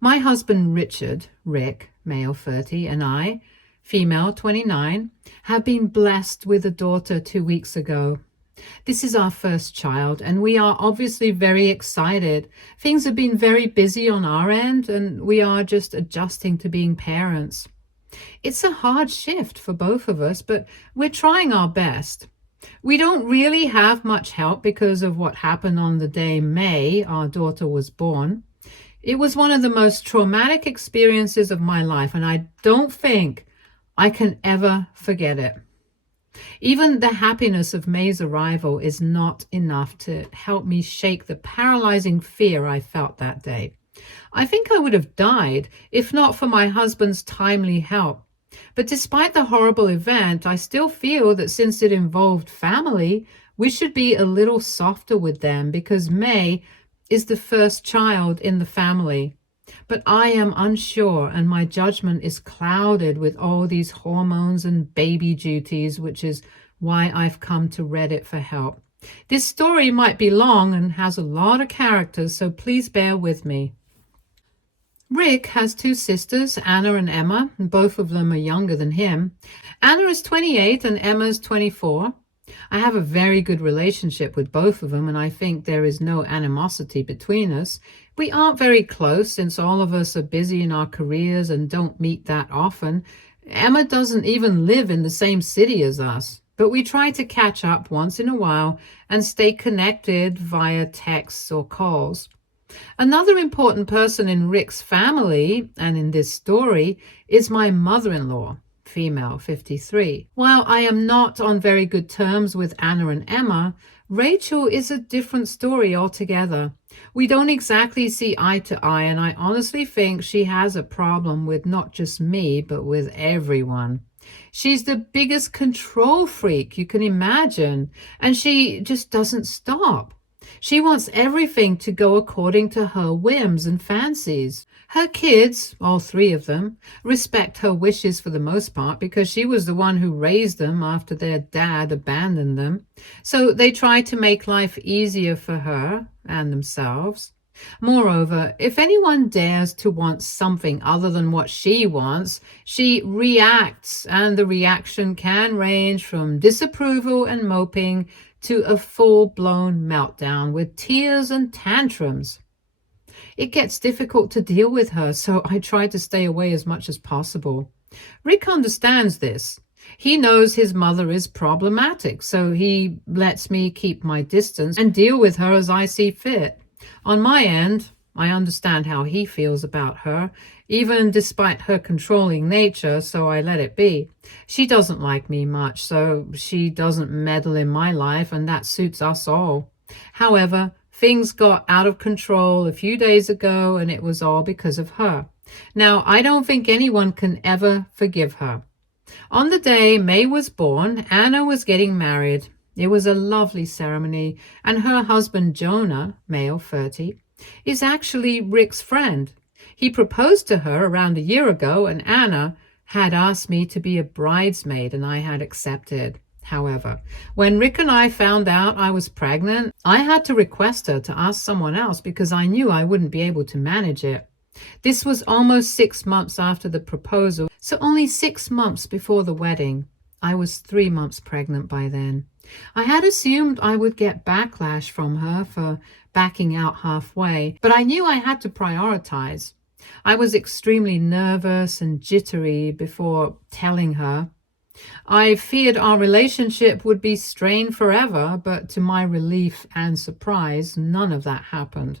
My husband Richard, Rick, male 30, and I, female 29, have been blessed with a daughter 2 weeks ago. This is our first child, and we are obviously very excited. Things have been very busy on our end, and we are just adjusting to being parents. It's a hard shift for both of us, but we're trying our best. We don't really have much help because of what happened on the day May, our daughter, was born. It was one of the most traumatic experiences of my life, and I don't think I can ever forget it. Even the happiness of May's arrival is not enough to help me shake the paralyzing fear I felt that day. I think I would have died if not for my husband's timely help. But despite the horrible event, I still feel that since it involved family, we should be a little softer with them because May is the first child in the family. But I am unsure, and my judgment is clouded with all these hormones and baby duties, which is why I've come to Reddit for help. This story might be long and has a lot of characters, so please bear with me. Rick has two sisters, Anna and Emma, and both of them are younger than him. Anna is 28 and Emma is 24. I have a very good relationship with both of them, and I think there is no animosity between us. We aren't very close since all of us are busy in our careers and don't meet that often. Emma doesn't even live in the same city as us, but we try to catch up once in a while and stay connected via texts or calls. Another important person in Rick's family, and in this story, is my mother-in-law, female 53. While I am not on very good terms with Anna and Emma, Rachel is a different story altogether. We don't exactly see eye to eye, and I honestly think she has a problem with not just me, but with everyone. She's the biggest control freak you can imagine, and she just doesn't stop. She wants everything to go according to her whims and fancies. Her kids, all three of them, respect her wishes for the most part because she was the one who raised them after their dad abandoned them. So they try to make life easier for her and themselves. Moreover, if anyone dares to want something other than what she wants, she reacts, and the reaction can range from disapproval and moping to a full-blown meltdown with tears and tantrums. It gets difficult to deal with her, so I try to stay away as much as possible. Rick understands this. He knows his mother is problematic, so he lets me keep my distance and deal with her as I see fit. On my end, I understand how he feels about her, even despite her controlling nature, so I let it be. She doesn't like me much, so she doesn't meddle in my life, and that suits us all. However, things got out of control a few days ago, and it was all because of her. Now, I don't think anyone can ever forgive her. On the day May was born, Anna was getting married. It was a lovely ceremony, and her husband Jonah, male 30, is actually Rick's friend. He proposed to her around a year ago, and Anna had asked me to be a bridesmaid, and I had accepted. However, when Rick and I found out I was pregnant, I had to request her to ask someone else because I knew I wouldn't be able to manage it. This was almost 6 months after the proposal, so only 6 months before the wedding. I was 3 months pregnant by then. I had assumed I would get backlash from her for backing out halfway, but I knew I had to prioritize. I was extremely nervous and jittery before telling her. I feared our relationship would be strained forever, but to my relief and surprise, none of that happened.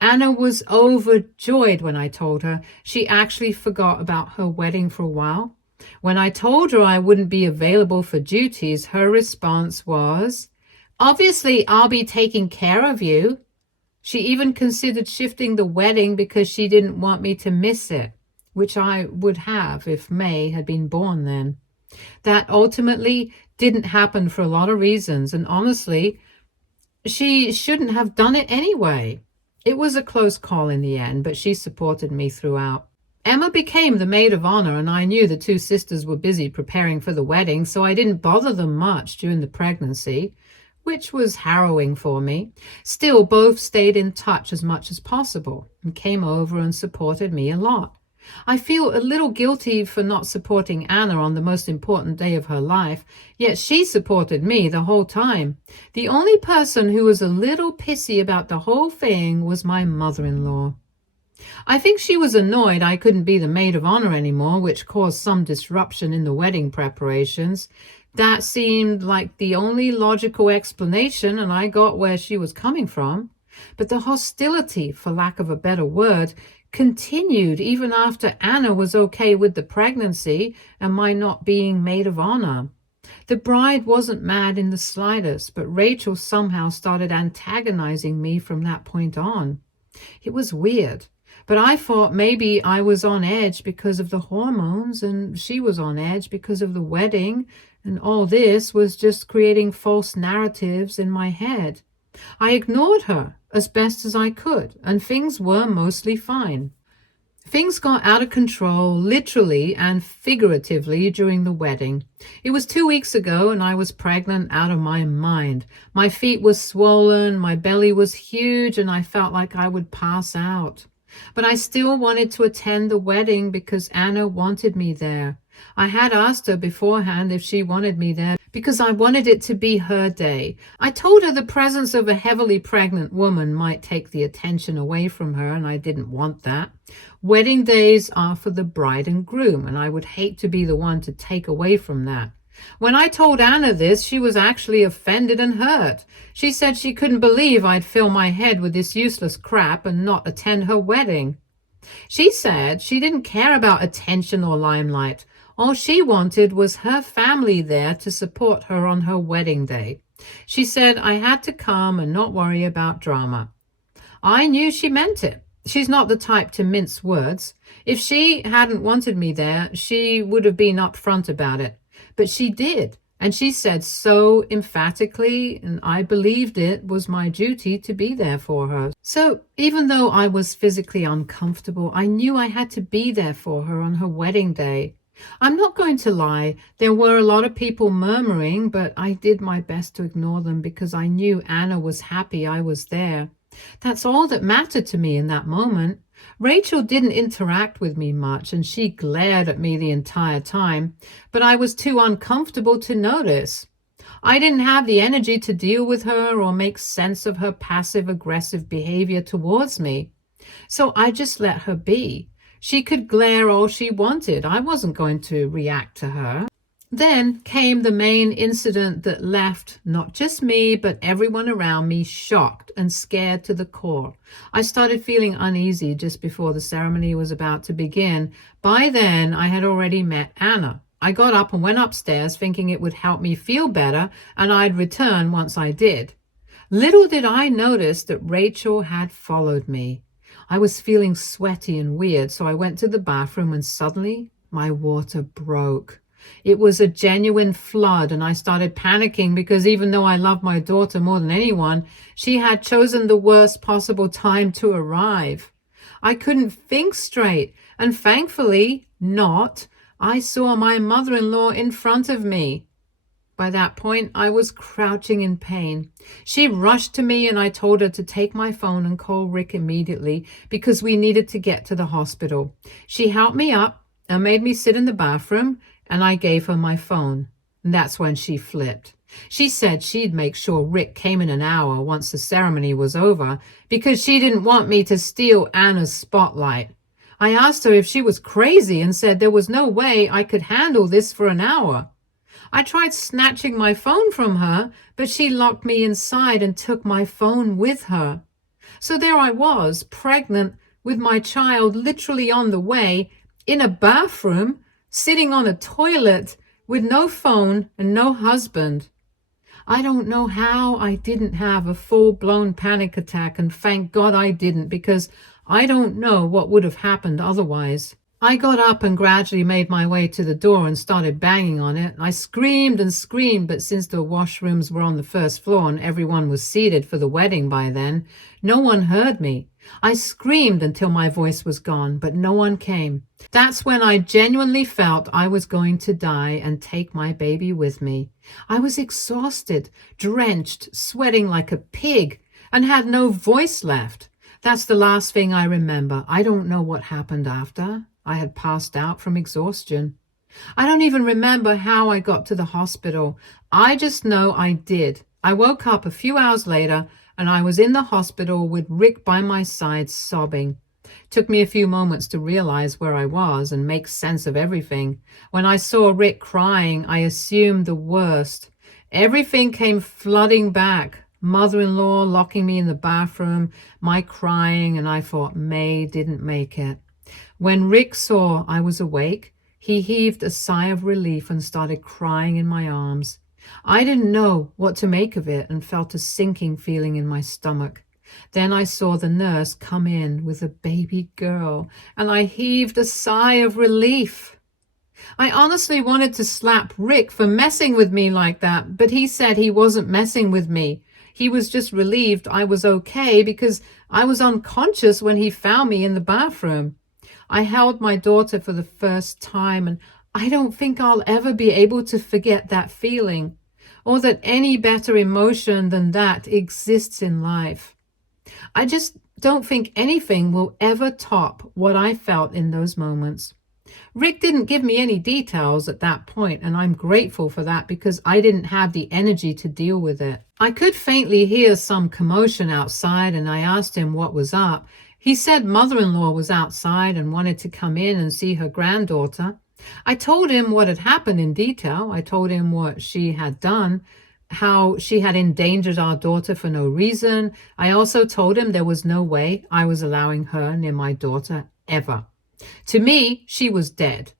Anna was overjoyed when I told her. She actually forgot about her wedding for a while. When I told her I wouldn't be available for duties, her response was, "Obviously, I'll be taking care of you." She even considered shifting the wedding because she didn't want me to miss it, which I would have if May had been born then. That ultimately didn't happen for a lot of reasons, and honestly, she shouldn't have done it anyway. It was a close call in the end, but she supported me throughout. Emma became the maid of honor, and I knew the two sisters were busy preparing for the wedding, so I didn't bother them much during the pregnancy. which was harrowing for me. Still, both stayed in touch as much as possible and came over and supported me a lot. I feel a little guilty for not supporting Anna on the most important day of her life, yet she supported me the whole time. The only person who was a little pissy about the whole thing was my mother-in-law. I think she was annoyed I couldn't be the maid of honor anymore, which caused some disruption in the wedding preparations. That seemed like the only logical explanation, and I got where she was coming from. But the hostility, for lack of a better word, continued even after Anna was okay with the pregnancy and my not being maid of honor. The bride wasn't mad in the slightest, but Rachel somehow started antagonizing me from that point on. It was weird. But I thought maybe I was on edge because of the hormones and she was on edge because of the wedding, and all this was just creating false narratives in my head. I ignored her as best as I could, and things were mostly fine. Things got out of control, literally and figuratively, during the wedding. It was 2 weeks ago, and I was pregnant out of my mind. My feet were swollen, my belly was huge, and I felt like I would pass out. But I still wanted to attend the wedding because Anna wanted me there. I had asked her beforehand if she wanted me there because I wanted it to be her day. I told her the presence of a heavily pregnant woman might take the attention away from her, and I didn't want that. Wedding days are for the bride and groom, and I would hate to be the one to take away from that. When I told Anna this, she was actually offended and hurt. She said she couldn't believe I'd fill my head with this useless crap and not attend her wedding. She said she didn't care about attention or limelight. All she wanted was her family there to support her on her wedding day. She said I had to come and not worry about drama. I knew she meant it. She's not the type to mince words. If she hadn't wanted me there, she would have been upfront about it. But she did, and she said so emphatically, and I believed it was my duty to be there for her. So even though I was physically uncomfortable, I knew I had to be there for her on her wedding day. I'm not going to lie, there were a lot of people murmuring, but I did my best to ignore them because I knew Anna was happy I was there. That's all that mattered to me in that moment. Rachel didn't interact with me much, and she glared at me the entire time, but I was too uncomfortable to notice. I didn't have the energy to deal with her or make sense of her passive-aggressive behavior towards me. So I just let her be. She could glare all she wanted. I wasn't going to react to her. Then came the main incident that left not just me, but everyone around me shocked and scared to the core. I started feeling uneasy just before the ceremony was about to begin. By then, I had already met Anna. I got up and went upstairs thinking it would help me feel better, and I'd return once I did. Little did I notice that Rachel had followed me. I was feeling sweaty and weird, so I went to the bathroom, and suddenly my water broke. It was a genuine flood, and I started panicking because even though I love my daughter more than anyone, she had chosen the worst possible time to arrive. I couldn't think straight, and thankfully not. I saw my mother-in-law in front of me. By that point, I was crouching in pain. She rushed to me, and I told her to take my phone and call Rick immediately because we needed to get to the hospital. She helped me up and made me sit in the bathroom, and I gave her my phone. And that's when she flipped. She said she'd make sure Rick came in an hour once the ceremony was over because she didn't want me to steal Anna's spotlight. I asked her if she was crazy and said there was no way I could handle this for an hour. I tried snatching my phone from her, but she locked me inside and took my phone with her. So there I was, pregnant with my child literally on the way, in a bathroom, sitting on a toilet with no phone and no husband. I don't know how I didn't have a full-blown panic attack, and thank God I didn't, because I don't know what would have happened otherwise. I got up and gradually made my way to the door and started banging on it. I screamed and screamed, but since the washrooms were on the first floor and everyone was seated for the wedding by then, no one heard me. I screamed until my voice was gone, but no one came. That's when I genuinely felt I was going to die and take my baby with me. I was exhausted, drenched, sweating like a pig, and had no voice left. That's the last thing I remember. I don't know what happened after. I had passed out from exhaustion. I don't even remember how I got to the hospital. I just know I did. I woke up a few hours later and I was in the hospital with Rick by my side sobbing. Took me a few moments to realize where I was and make sense of everything. When I saw Rick crying, I assumed the worst. Everything came flooding back. Mother-in-law locking me in the bathroom, my crying, and I thought May didn't make it. When Rick saw I was awake, he heaved a sigh of relief and started crying in my arms. I didn't know what to make of it and felt a sinking feeling in my stomach. Then I saw the nurse come in with a baby girl, and I heaved a sigh of relief. I honestly wanted to slap Rick for messing with me like that, but he said he wasn't messing with me. He was just relieved I was okay because I was unconscious when he found me in the bathroom. I held my daughter for the first time, and I don't think I'll ever be able to forget that feeling, or that any better emotion than that exists in life. I just don't think anything will ever top what I felt in those moments. Rick didn't give me any details at that point, and I'm grateful for that because I didn't have the energy to deal with it. I could faintly hear some commotion outside, and I asked him what was up. He said mother-in-law was outside and wanted to come in and see her granddaughter. I told him what had happened in detail. I told him what she had done, how she had endangered our daughter for no reason. I also told him there was no way I was allowing her near my daughter ever. To me, she was dead.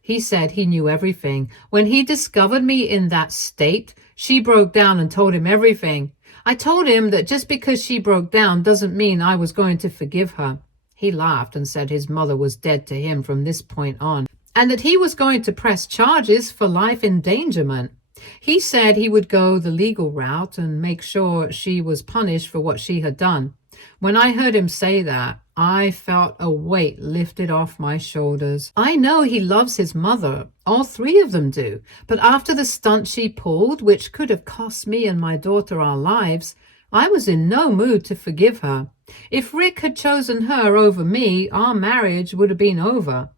He said he knew everything. When he discovered me in that state, she broke down and told him everything. I told him that just because she broke down doesn't mean I was going to forgive her. He laughed and said his mother was dead to him from this point on, and that he was going to press charges for life endangerment. He said he would go the legal route and make sure she was punished for what she had done. When I heard him say that, I felt a weight lifted off my shoulders. I know he loves his mother. All three of them do. But after the stunt she pulled, which could have cost me and my daughter our lives, I was in no mood to forgive her. If Rick had chosen her over me, our marriage would have been over.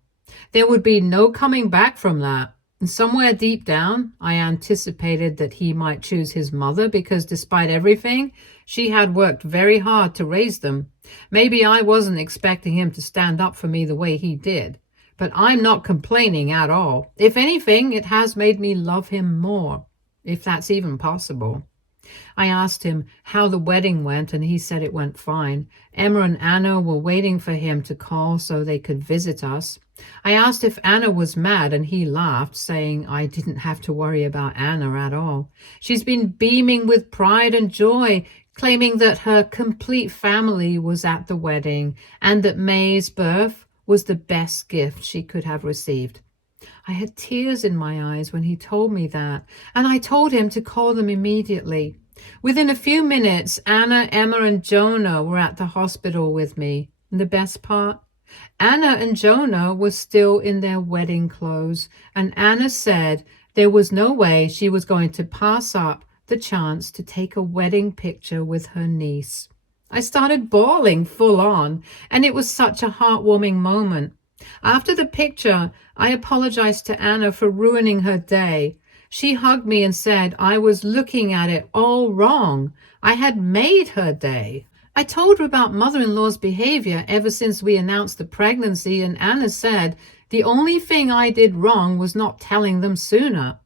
There would be no coming back from that. And somewhere deep down, I anticipated that he might choose his mother because despite everything, she had worked very hard to raise them. Maybe I wasn't expecting him to stand up for me the way he did, but I'm not complaining at all. If anything, it has made me love him more, if that's even possible. I asked him how the wedding went, and he said it went fine. Emma and Anna were waiting for him to call so they could visit us. I asked if Anna was mad, and he laughed, saying I didn't have to worry about Anna at all. She's been beaming with pride and joy, claiming that her complete family was at the wedding and that May's birth was the best gift she could have received. I had tears in my eyes when he told me that, and I told him to call them immediately. Within a few minutes, Anna, Emma, and Jonah were at the hospital with me. And the best part? Anna and Jonah were still in their wedding clothes, and Anna said there was no way she was going to pass up the chance to take a wedding picture with her niece. I started bawling full on, and it was such a heartwarming moment. After the picture, I apologized to Anna for ruining her day. She hugged me and said I was looking at it all wrong. I had made her day. I told her about mother-in-law's behavior ever since we announced the pregnancy, and Anna said the only thing I did wrong was not telling them sooner.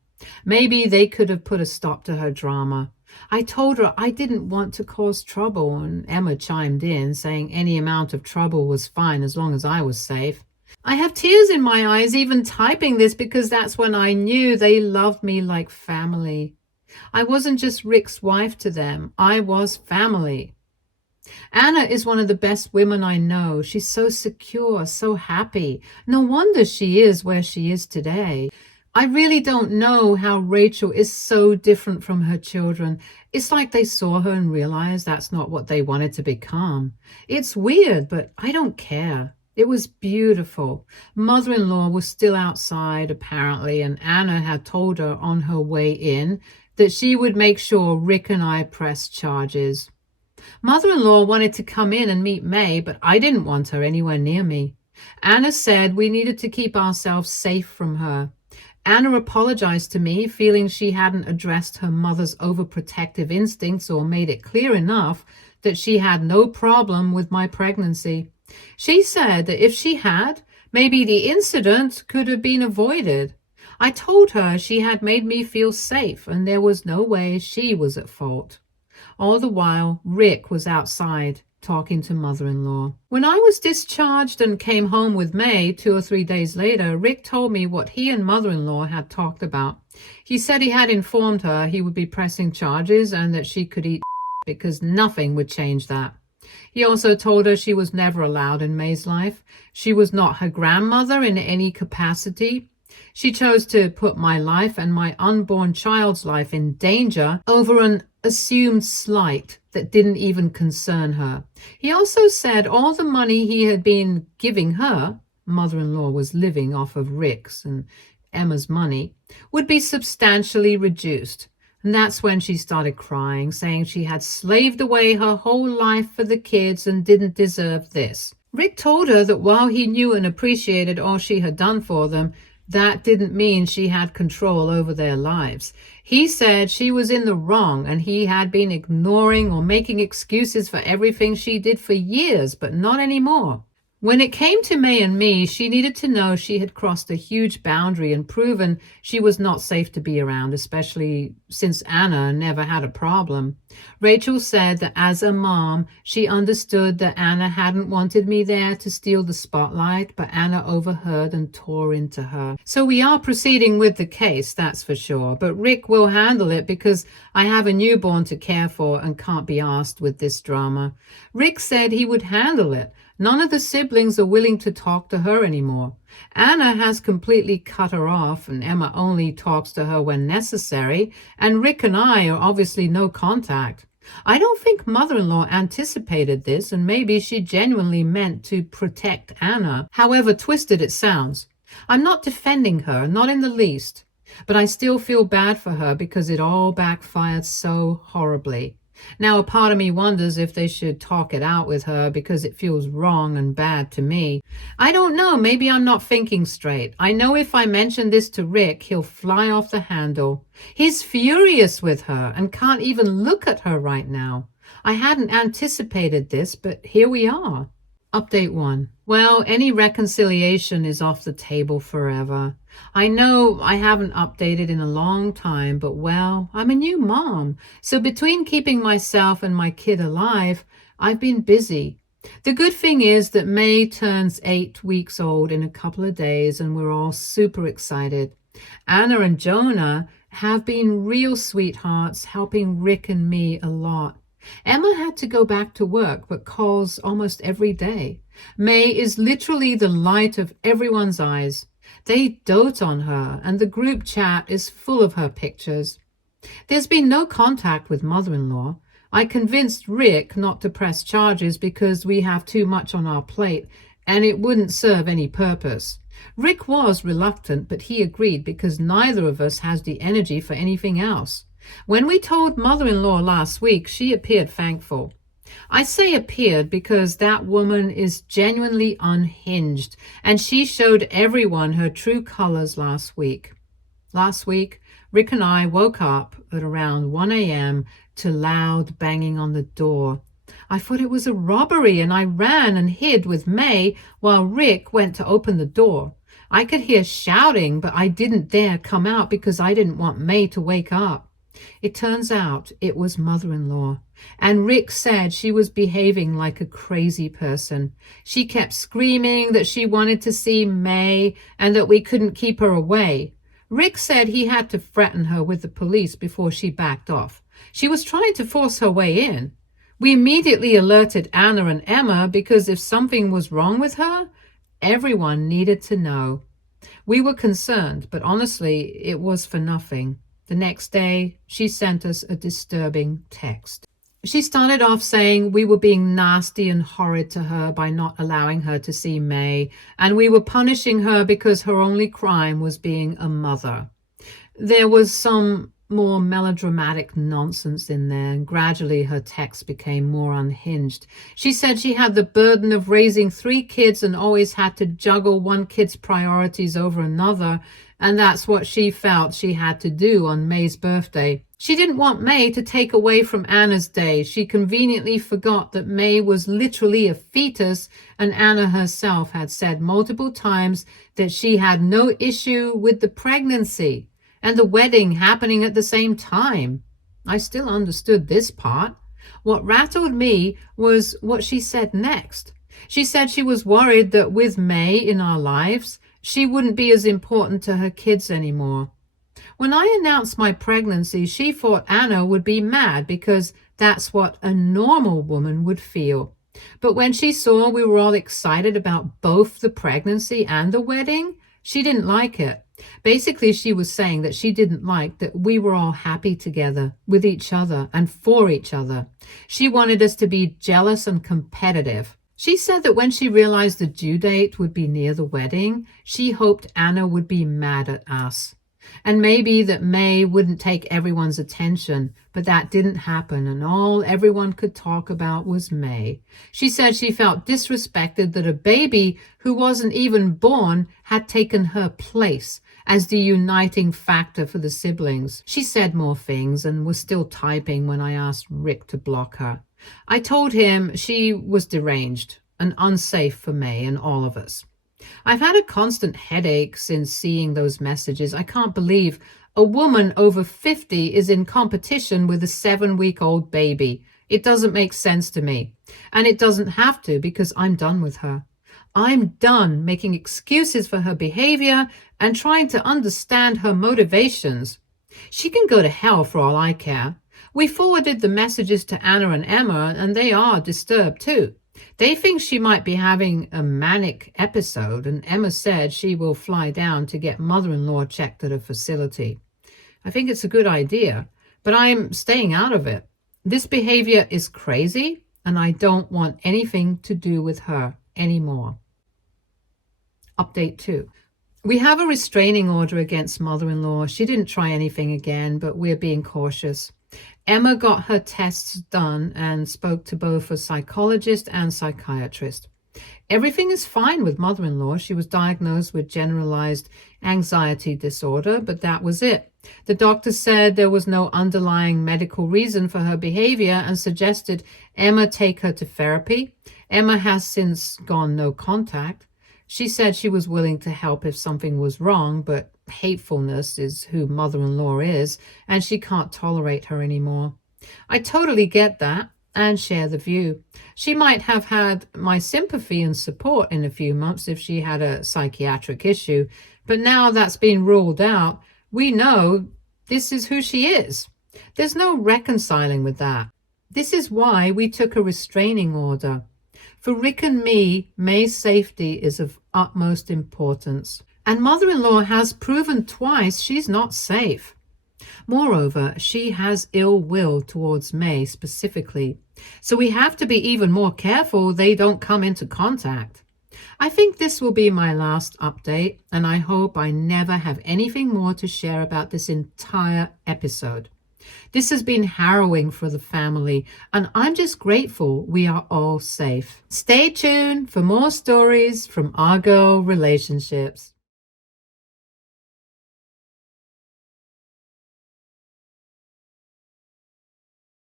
Maybe they could have put a stop to her drama. I told her I didn't want to cause trouble, and Emma chimed in, saying any amount of trouble was fine as long as I was safe. I have tears in my eyes even typing this because that's when I knew they loved me like family. I wasn't just Rick's wife to them. I was family. Anna is one of the best women I know. She's so secure, so happy. No wonder she is where she is today. I really don't know how Rachel is so different from her children. It's like they saw her and realized that's not what they wanted to become. It's weird, but I don't care. It was beautiful. Mother-in-law was still outside, apparently, and Anna had told her on her way in that she would make sure Rick and I pressed charges. Mother-in-law wanted to come in and meet May, but I didn't want her anywhere near me. Anna said we needed to keep ourselves safe from her. Anna apologized to me, feeling she hadn't addressed her mother's overprotective instincts or made it clear enough that she had no problem with my pregnancy. She said that if she had, maybe the incident could have been avoided. I told her she had made me feel safe and there was no way she was at fault. All the while, Rick was outside talking to mother-in-law. When I was discharged and came home with May 2 or 3 days later, Rick told me what he and mother-in-law had talked about. He said he had informed her he would be pressing charges and that she could eat because nothing would change that. He also told her she was never allowed in May's life. She was not her grandmother in any capacity. She chose to put my life and my unborn child's life in danger over an assumed slight that didn't even concern her. He also said all the money he had been giving her, mother-in-law was living off of Rick's and Emma's money, would be substantially reduced. And that's when she started crying, saying she had slaved away her whole life for the kids and didn't deserve this. Rick told her that while he knew and appreciated all she had done for them, that didn't mean she had control over their lives. He said she was in the wrong and he had been ignoring or making excuses for everything she did for years, but not anymore. When it came to May and me, she needed to know she had crossed a huge boundary and proven she was not safe to be around, especially since Anna never had a problem. Rachel said that as a mom, she understood that Anna hadn't wanted me there to steal the spotlight, but Anna overheard and tore into her. So we are proceeding with the case, that's for sure, but Rick will handle it because I have a newborn to care for and can't be asked with this drama. Rick said he would handle it. None of the siblings are willing to talk to her anymore. Anna has completely cut her off, and Emma only talks to her when necessary, and Rick and I are obviously no contact. I don't think mother-in-law anticipated this, and maybe she genuinely meant to protect Anna, however twisted it sounds. I'm not defending her, not in the least, but I still feel bad for her because it all backfired so horribly. Now, a part of me wonders if they should talk it out with her because it feels wrong and bad to me. I don't know, maybe I'm not thinking straight. I know if I mention this to Rick, he'll fly off the handle. He's furious with her and can't even look at her right now. I hadn't anticipated this, but here we are. Update 1. Well, any reconciliation is off the table forever. I know I haven't updated in a long time, but well, I'm a new mom. So between keeping myself and my kid alive, I've been busy. The good thing is that May turns 8 weeks old in a couple of days, and we're all super excited. Anna and Jonah have been real sweethearts, helping Rick and me a lot. Emma had to go back to work, but calls almost every day. May is literally the light of everyone's eyes. They dote on her, and the group chat is full of her pictures. There's been no contact with mother-in-law. I convinced Rick not to press charges because we have too much on our plate, and it wouldn't serve any purpose. Rick was reluctant, but he agreed because neither of us has the energy for anything else. When we told mother-in-law last week, she appeared thankful. I say appeared because that woman is genuinely unhinged, and she showed everyone her true colors last week. Last week, Rick and I woke up at around 1 a.m. to loud banging on the door. I thought it was a robbery, and I ran and hid with May while Rick went to open the door. I could hear shouting, but I didn't dare come out because I didn't want May to wake up. It turns out it was mother-in-law, and Rick said she was behaving like a crazy person. She kept screaming that she wanted to see May and that we couldn't keep her away. Rick said he had to threaten her with the police before she backed off. She was trying to force her way in. We immediately alerted Anna and Emma because if something was wrong with her, everyone needed to know. We were concerned, but honestly, it was for nothing. The next day, she sent us a disturbing text. She started off saying we were being nasty and horrid to her by not allowing her to see May, and we were punishing her because her only crime was being a mother. There was some more melodramatic nonsense in there, and gradually her text became more unhinged. She said she had the burden of raising 3 kids and always had to juggle one kid's priorities over another, and that's what she felt she had to do on May's birthday. She didn't want May to take away from Anna's day. She conveniently forgot that May was literally a fetus, and Anna herself had said multiple times that she had no issue with the pregnancy and the wedding happening at the same time. I still understood this part. What rattled me was what she said next. She said she was worried that with May in our lives, she wouldn't be as important to her kids anymore. When I announced my pregnancy, she thought Anna would be mad because that's what a normal woman would feel. But when she saw we were all excited about both the pregnancy and the wedding, she didn't like it. Basically, she was saying that she didn't like that we were all happy together with each other and for each other. She wanted us to be jealous and competitive. She said that when she realized the due date would be near the wedding, she hoped Anna would be mad at us. And maybe that May wouldn't take everyone's attention, but that didn't happen, and all everyone could talk about was May. She said she felt disrespected that a baby who wasn't even born had taken her place as the uniting factor for the siblings. She said more things and was still typing when I asked Rick to block her. I told him she was deranged and unsafe for May and all of us. I've had a constant headache since seeing those messages. I can't believe a woman over 50 is in competition with a 7-week-old baby. It doesn't make sense to me. And it doesn't have to, because I'm done with her. I'm done making excuses for her behavior and trying to understand her motivations. She can go to hell for all I care. We forwarded the messages to Anna and Emma, and they are disturbed too. They think she might be having a manic episode, and Emma said she will fly down to get mother-in-law checked at a facility. I think it's a good idea, but I'm staying out of it. This behavior is crazy, and I don't want anything to do with her anymore. Update 2. We have a restraining order against mother-in-law. She didn't try anything again, but we're being cautious. Emma got her tests done and spoke to both a psychologist and psychiatrist. Everything is fine with mother-in-law. She was diagnosed with generalized anxiety disorder, but that was it. The doctor said there was no underlying medical reason for her behavior and suggested Emma take her to therapy. Emma has since gone no contact. She said she was willing to help if something was wrong, but hatefulness is who mother-in-law is, and she can't tolerate her anymore. I totally get that and share the view. She might have had my sympathy and support in a few months if she had a psychiatric issue, but now that's been ruled out, we know this is who she is. There's no reconciling with that. This is why we took a restraining order. For Rick and me, May's safety is of utmost importance. And mother-in-law has proven twice she's not safe. Moreover, she has ill will towards May specifically. So we have to be even more careful they don't come into contact. I think this will be my last update, and I hope I never have anything more to share about this entire episode. This has been harrowing for the family, and I'm just grateful we are all safe. Stay tuned for more stories from Our Girl Relationships.